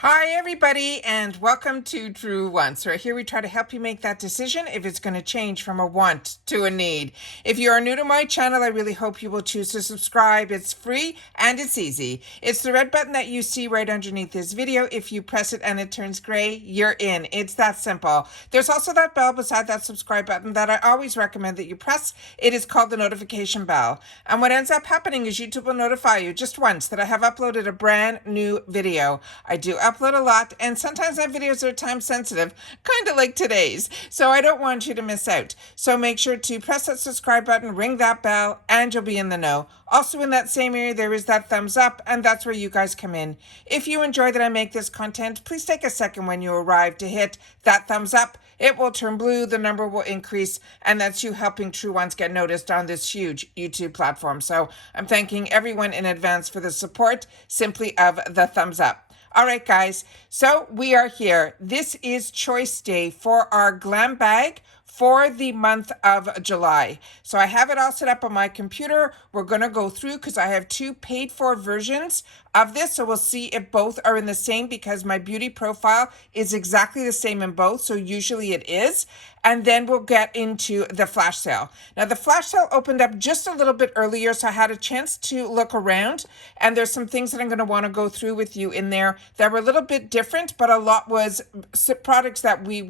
Hi everybody and welcome to True Wants. Right here we try to help you make that decision if it's going to change from a want to a need. If you are new to my channel, I really hope you will choose to subscribe. It's free and it's easy. It's the red button that you see right underneath this video. If you press it and it turns gray, you're in. It's that simple. There's also that bell beside that subscribe button that I always recommend that you press. It is called the notification bell. And what ends up happening is YouTube will notify you just once that I have uploaded a brand new video. I do upload a lot, and sometimes my videos are time sensitive, kind of like today's, so I don't want you to miss out. So make sure to press that subscribe button, ring that bell, and you'll be in the know. Also in that same area, there is that thumbs up, and that's where you guys come in. If you enjoy that I make this content, please take a second when you arrive to hit that thumbs up. It will turn blue, the number will increase, and that's you helping True Ones get noticed on this huge YouTube platform. So I'm thanking everyone in advance for the support, simply of the thumbs up. All right, guys, so we are here. This is choice day for our Glam bag for the month of July. So I have it all set up on my computer. We're going to go through because I have two paid for versions of this. So we'll see if both are in the same because my beauty profile is exactly the same in both. So usually it is. And then we'll get into the flash sale. Now the flash sale opened up just a little bit earlier, so I had a chance to look around, and there's some things that I'm going to want to go through with you in there that were a little bit different, but a lot was products that we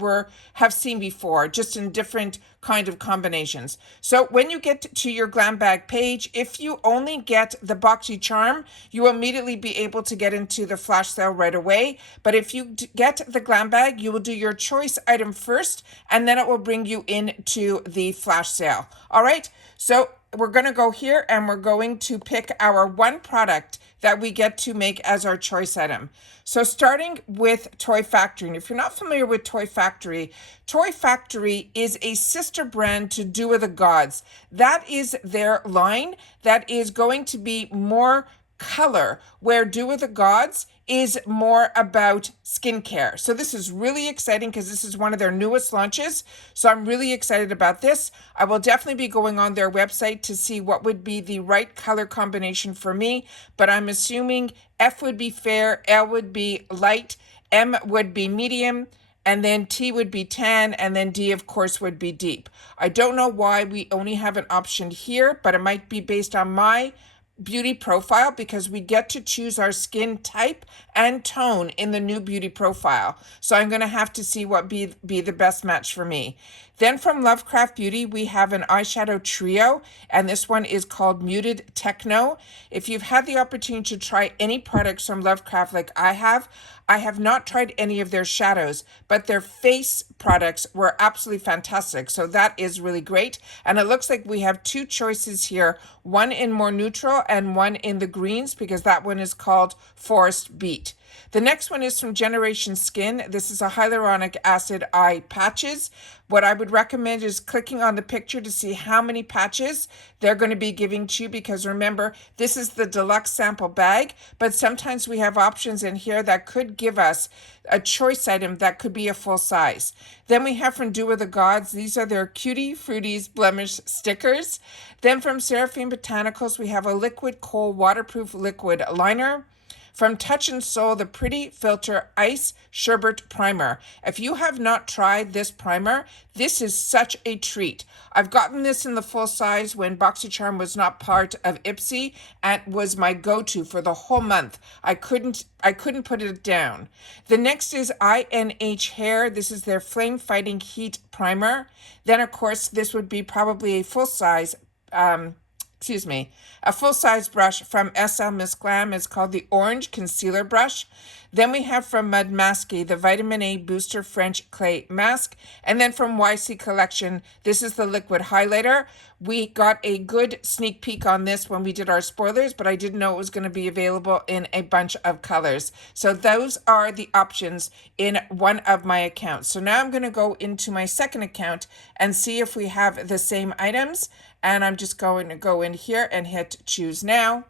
have seen before, just in different kind of combinations. So when you get to your Glam bag page, if you only get the BoxyCharm, you will immediately be able to get into the flash sale right away. But if you get the Glam bag, you will do your choice item first, and then it will bring you into the flash sale. All right, so we're going to go here and we're going to pick our one product that we get to make as our choice item. So starting with Toy Factory. And if you're not familiar with Toy Factory is a sister brand to Do With The Gods. That is their line that is going to be more color, where Do With The Gods is more about skincare. So this is really exciting because this is one of their newest launches. So I'm really excited about this. I will definitely be going on their website to see what would be the right color combination for me, but I'm assuming F would be fair, L would be light, M would be medium, and then T would be tan, and then D, of course, would be deep. I don't know why we only have an option here, but it might be based on my beauty profile because we get to choose our skin type and tone in the new beauty profile. So I'm going to have to see what be the best match for me. Then from Lovecraft Beauty, we have an eyeshadow trio, and this one is called Muted Techno. If you've had the opportunity to try any products from Lovecraft like I have not tried any of their shadows, but their face products were absolutely fantastic. So that is really great. And it looks like we have two choices here, one in more neutral and one in the greens, because that one is called Forest Beat. The next one is from Generation Skin. This is a hyaluronic acid eye patches. What I would recommend is clicking on the picture to see how many patches they're going to be giving to you, because remember, this is the deluxe sample bag, but sometimes we have options in here that could give us a choice item that could be a full size. Then we have from Do With The Gods, these are their Cutie Fruities Blemish stickers. Then from Seraphine Botanicals, we have a liquid kohl waterproof liquid liner. From Touch and Soul, the Pretty Filter Ice Sherbet Primer. If you have not tried this primer, this is such a treat. I've gotten this in the full size when BoxyCharm was not part of IPSY and was my go-to for the whole month. I couldn't put it down. The next is INH Hair. This is their Flame Fighting Heat Primer. Then, of course, this would be probably a full-size a full-size brush from SL Miss Glam is called the Orange Concealer Brush. Then we have from Mud Masky, the Vitamin A Booster French Clay Mask. And then from YC Collection, this is the Liquid Highlighter. We got a good sneak peek on this when we did our spoilers, but I didn't know it was going to be available in a bunch of colors. So those are the options in one of my accounts. So now I'm going to go into my second account and see if we have the same items. And I'm just going to go in here and hit choose now.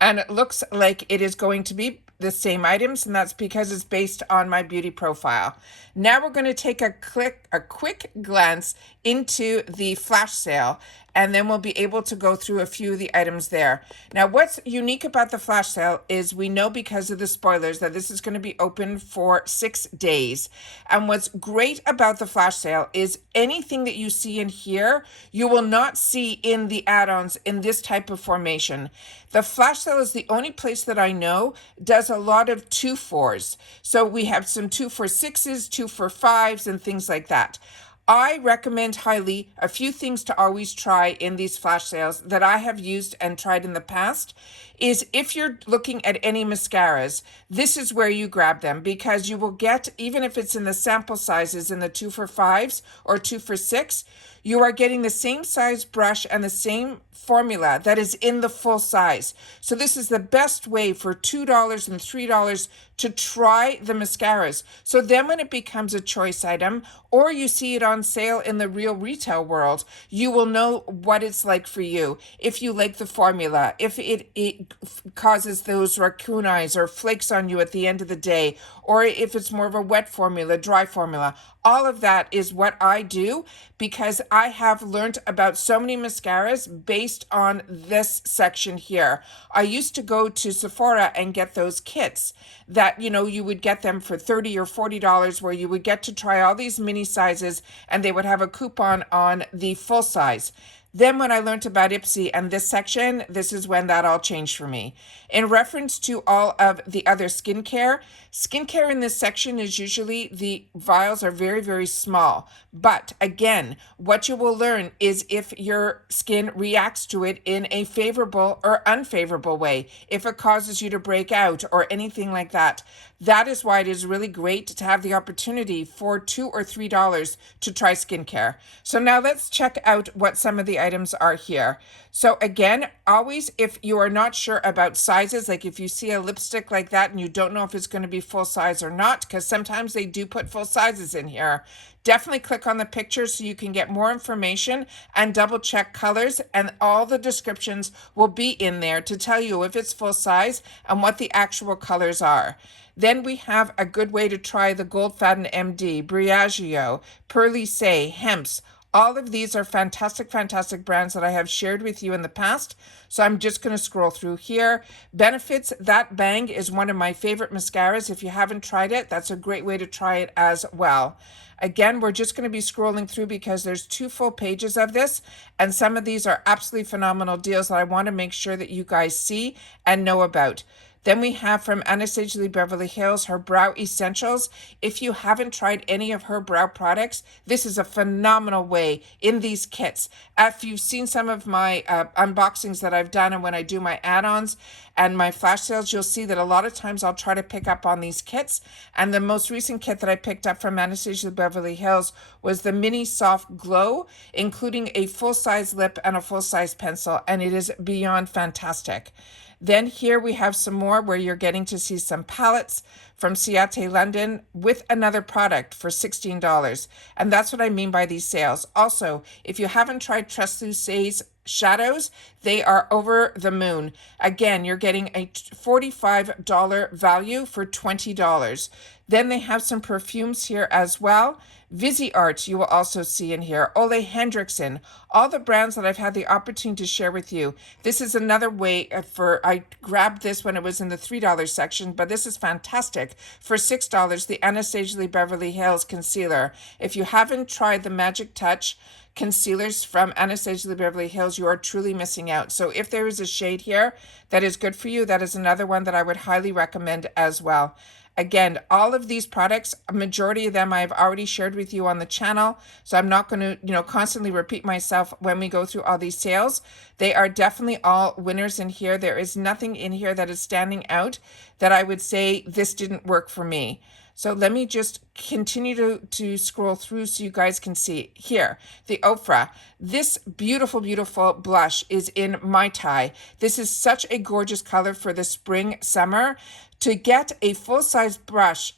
And it looks like it is going to be the same items, and that's because it's based on my beauty profile. Now we're going to take a quick glance into the flash sale. and then we'll be able to go through a few of the items there. Now, what's unique about the flash sale is we know because of the spoilers that this is going to be open for 6 days. And what's great about the flash sale is anything that you see in here, you will not see in the add-ons in this type of formation. The flash sale is the only place that I know does a lot of 2-4s. So we have some 2-for-6s, 2-for-5s, and things like that. I recommend highly a few things to always try in these flash sales that I have used and tried in the past is if you're looking at any mascaras, this is where you grab them because you will get, even if it's in the sample sizes in the 2-for-5s or 2-for-6, you are getting the same size brush and the same formula that is in the full size. So this is the best way for $2 and $3 to try the mascaras. So then when it becomes a choice item or you see it on sale in the real retail world, you will know what it's like for you. If you like the formula, if it causes those raccoon eyes or flakes on you at the end of the day, or if it's more of a wet formula, dry formula, all of that is what I do because I have learned about so many mascaras based on this section here. I used to go to Sephora and get those kits that, you know, you would get them for $30 or $40 where you would get to try all these mini sizes and they would have a coupon on the full size. Then when I learned about IPSY and this section, this is when that all changed for me. In reference to all of the other skincare in this section is usually the vials are very, very small. But again, what you will learn is if your skin reacts to it in a favorable or unfavorable way, if it causes you to break out or anything like that. That is why it is really great to have the opportunity for $2 or $3 to try skincare. So now let's check out what some of the items are here. So again, always if you are not sure about sizes, like if you see a lipstick like that and you don't know if it's going to be full size or not, because sometimes they do put full sizes in here, definitely click on the picture so you can get more information and double check colors, and all the descriptions will be in there to tell you if it's full size and what the actual colors are. Then we have a good way to try the Goldfaden MD, Briagio, Perlise, Hemps. All of these are fantastic, fantastic brands that I have shared with you in the past. So I'm just going to scroll through here. Benefits, that Bang is one of my favorite mascaras. If you haven't tried it, that's a great way to try it as well. Again, we're just going to be scrolling through because there's 2 full pages of this, and some of these are absolutely phenomenal deals that I want to make sure that you guys see and know about. Then we have from Anastasia Beverly Hills, her Brow Essentials. If you haven't tried any of her brow products, this is a phenomenal way in these kits. If you've seen some of my unboxings that I've done and when I do my add-ons and my flash sales, you'll see that a lot of times I'll try to pick up on these kits. And the most recent kit that I picked up from Anastasia Beverly Hills was the Mini Soft Glow, including a full-size lip and a full-size pencil, and it is beyond fantastic. Then here we have some more where you're getting to see some palettes from Ciate London with another product for $16. And that's what I mean by these sales. Also, if you haven't tried Transluce's shadows, they are over the moon. Again, you're getting a $45 value for $20. Then they have some perfumes here as well. Viseart, you will also see in here. Ole Hendrickson, all the brands that I've had the opportunity to share with you. This is another way I grabbed this when it was in the $3 section, but this is fantastic. For $6, the Anastasia Beverly Hills Concealer. If you haven't tried the Magic Touch concealers from Anastasia Beverly Hills, you are truly missing out. So if there is a shade here that is good for you, that is another one that I would highly recommend as well. Again, all of these products, a majority of them I've already shared with you on the channel, so I'm not going to, constantly repeat myself when we go through all these sales. They are definitely all winners in here. There is nothing in here that is standing out that I would say this didn't work for me. So let me just continue to scroll through so you guys can see. Here, the Ofra. This beautiful, beautiful blush is in Mai Tai. This is such a gorgeous color for the spring, summer. To get a full-size blush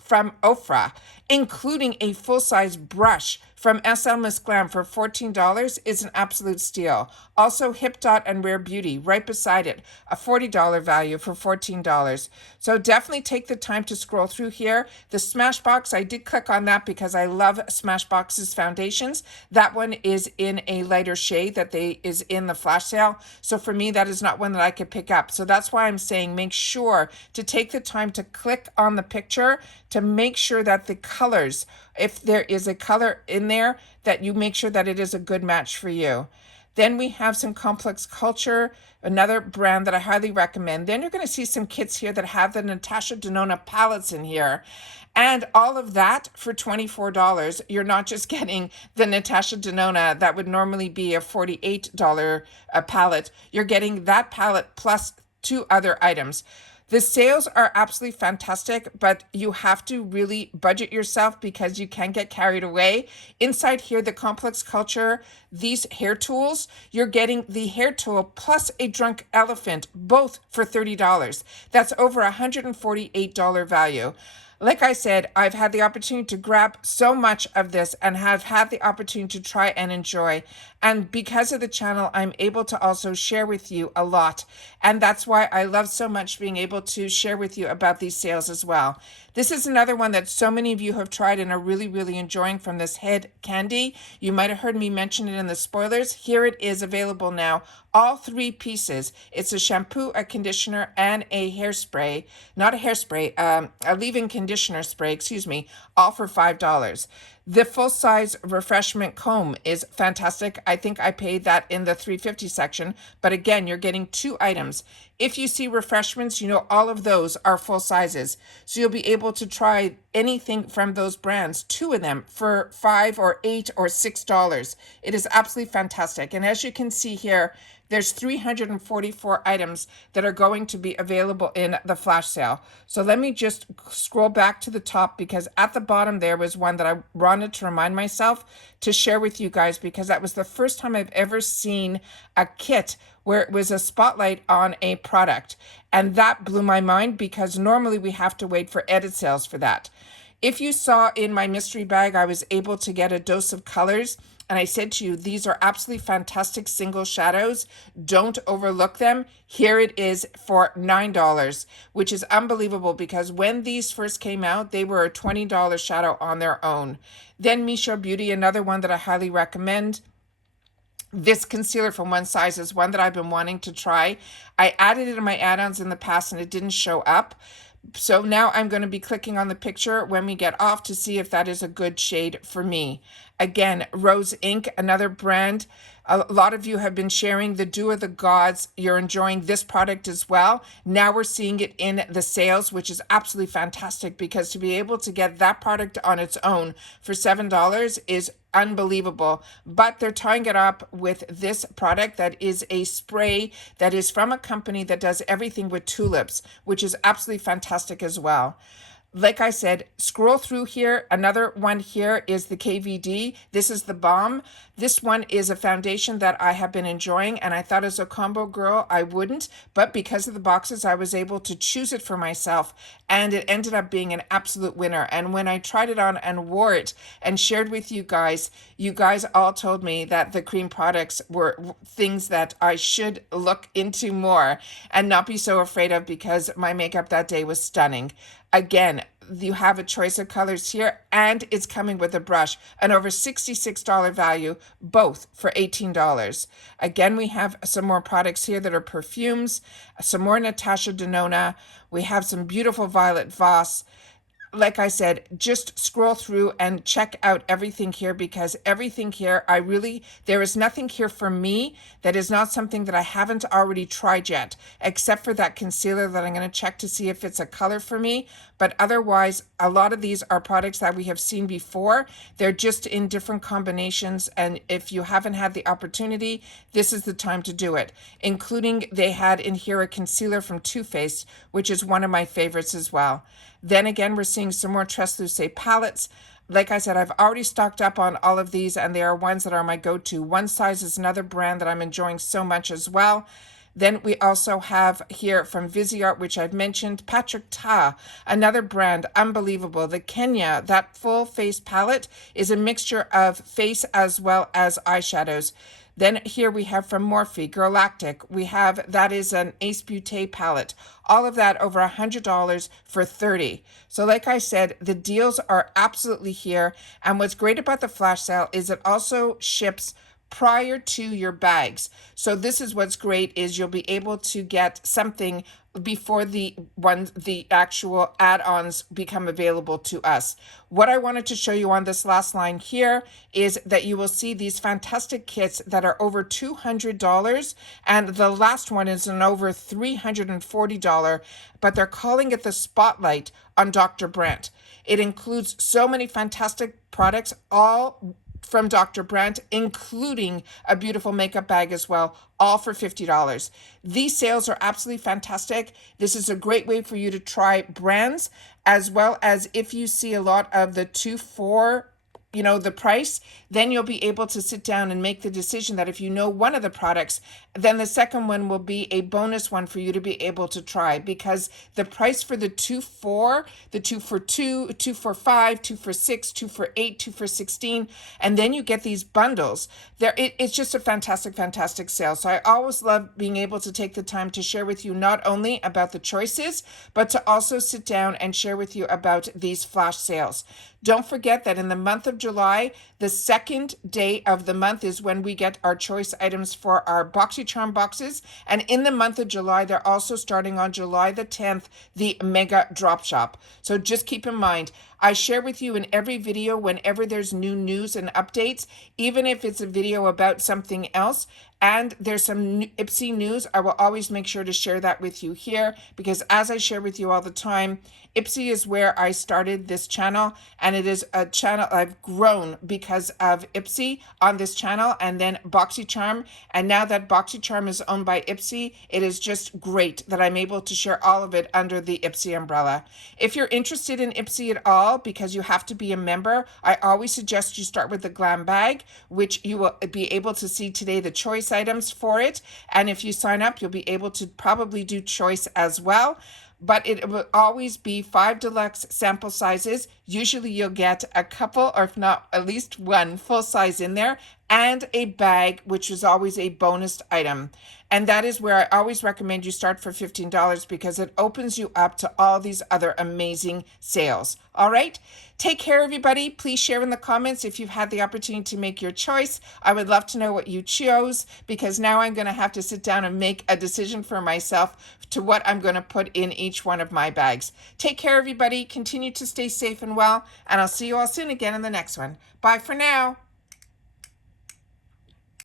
from Ofra, including a full-size brush from SL Miss Glam for $14 is an absolute steal. Also, Hip Dot and Rare Beauty right beside it, a $40 value for $14. So definitely take the time to scroll through here. The Smashbox, I did click on that because I love Smashbox's foundations. That one is in a lighter shade that is in the flash sale. So for me, that is not one that I could pick up. So that's why I'm saying make sure to take the time to click on the picture to make sure that the colors, if there is a color in there, that you make sure that it is a good match for you. Then we have some Complex Culture, another brand that I highly recommend. Then you're going to see some kits here that have the Natasha Denona palettes in here. And all of that for $24. You're not just getting the Natasha Denona that would normally be a $48 palette. You're getting that palette plus 2 other items. The sales are absolutely fantastic, but you have to really budget yourself because you can get carried away. Inside here, the Complex Culture, these hair tools, you're getting the hair tool plus a drunk elephant, both for $30. That's over $148 value. Like I said, I've had the opportunity to grab so much of this and have had the opportunity to try and enjoy. And because of the channel, I'm able to also share with you a lot. And that's why I love so much being able to share with you about these sales as well. This is another one that so many of you have tried and are really, really enjoying from this Head Candy. You might have heard me mention it in the spoilers. Here it is available now. All 3 pieces. It's a shampoo, a conditioner, and a hairspray. Not a hairspray, a leave-in conditioner spray, excuse me, all for $5. The full-size refreshment comb is fantastic. I think I paid that in the $3.50 section, but again, you're getting 2 items. If you see refreshments, you know all of those are full sizes. So you'll be able to try anything from those brands, 2 of them for $5 or $8 or $6. It is absolutely fantastic. And as you can see here, there's 344 items that are going to be available in the flash sale. So let me just scroll back to the top because at the bottom there was one that I wanted to remind myself to share with you guys because that was the first time I've ever seen a kit where it was a spotlight on a product. And that blew my mind because normally we have to wait for edit sales for that. If you saw in my mystery bag, I was able to get a dose of colors. And I said to you, these are absolutely fantastic single shadows. Don't overlook them. Here it is for $9, which is unbelievable because when these first came out, they were a $20 shadow on their own. Then Misha Beauty, another one that I highly recommend. This concealer from One Size is one that I've been wanting to try. I added it in my add-ons in the past and it didn't show up. So now I'm going to be clicking on the picture when we get off to see if that is a good shade for me. Again, Rose Inc., another brand. A lot of you have been sharing the Dew of the Gods. You're enjoying this product as well. Now we're seeing it in the sales, which is absolutely fantastic because to be able to get that product on its own for $7 is unbelievable. But they're tying it up with this product that is a spray that is from a company that does everything with tulips, which is absolutely fantastic as well. Like I said, scroll through here. Another one here is the KVD. This is the Balm. This one is a foundation that I have been enjoying, and I thought as a combo girl, I wouldn't. But because of the boxes, I was able to choose it for myself, and it ended up being an absolute winner. And when I tried it on and wore it and shared with you guys all told me that the cream products were things that I should look into more and not be so afraid of because my makeup that day was stunning. Again, you have a choice of colors here, and it's coming with a brush, an over $66 value, both for $18. Again, we have some more products here that are perfumes, some more Natasha Denona. We have some beautiful Violet Voss. Like I said, just scroll through and check out everything here because everything here, there is nothing here for me that is not something that I haven't already tried yet, except for that concealer that I'm going to check to see if it's a color for me. But otherwise, a lot of these are products that we have seen before. They're just in different combinations. And if you haven't had the opportunity, this is the time to do it. Including they had in here a concealer from Too Faced, which is one of my favorites as well. Then again, we're seeing some more Translucent palettes. Like I said, I've already stocked up on all of these, and they are ones that are my go-to. One Size is another brand that I'm enjoying so much as well. Then we also have here from Viseart, which I've mentioned, Patrick Ta, another brand, unbelievable. The Kenya, that full face palette is a mixture of face as well as eyeshadows. Then here we have from Morphe, Galactic. We have, that is an Ace Beauté palette. All of that over $100 for $30. So like I said, the deals are absolutely here. And what's great about the flash sale is it also ships prior to your bags. So this is what's great, is you'll be able to get something before the actual add-ons become available to us. What I wanted to show you on this last line here is that you will see these fantastic kits that are over $200, and the last one is an over $340, but they're calling it the Spotlight on Dr. Brandt. It includes so many fantastic products, all from Dr. Brandt, including a beautiful makeup bag as well, all for $50. These sales are absolutely fantastic. This is a great way for you to try brands, as well as if you see a lot of the 2-for, the price, then you'll be able to sit down and make the decision that if you know one of the products, then the second one will be a bonus one for you to be able to try, because the price for the 2-for, the 2-for-2, 2-for-5, 2-for-6, 2-for-8, 2-for-16, and then you get these bundles. It's just a fantastic sale. So I always love being able to take the time to share with you not only about the choices, but to also sit down and share with you about these flash sales. Don't forget that in the month of July, the second day of the month is when we get our choice items for our BoxyCharm boxes. And in the month of July, they're also starting on July the 10th, the Mega Drop Shop. So just keep in mind, I share with you in every video whenever there's new news and updates, even if it's a video about something else, and there's some IPSY news, I will always make sure to share that with you here, because as I share with you all the time, IPSY is where I started this channel, and it is a channel I've grown because of IPSY on this channel, and then BoxyCharm. And now that BoxyCharm is owned by IPSY, it is just great that I'm able to share all of it under the IPSY umbrella. If you're interested in IPSY at all, because you have to be a member, I always suggest you start with the Glam bag, which you will be able to see today the choice items for it. And if you sign up, you'll be able to probably do choice as well. But it will always be 5 deluxe sample sizes. Usually you'll get a couple, or if not at least one full size in there, and a bag, which is always a bonus item. And that is where I always recommend you start for $15, because it opens you up to all these other amazing sales. All right? Take care, everybody. Please share in the comments if you've had the opportunity to make your choice. I would love to know what you chose, because now I'm going to have to sit down and make a decision for myself to what I'm going to put in each one of my bags. Take care, everybody. Continue to stay safe and well, and I'll see you all soon again in the next one. Bye for now.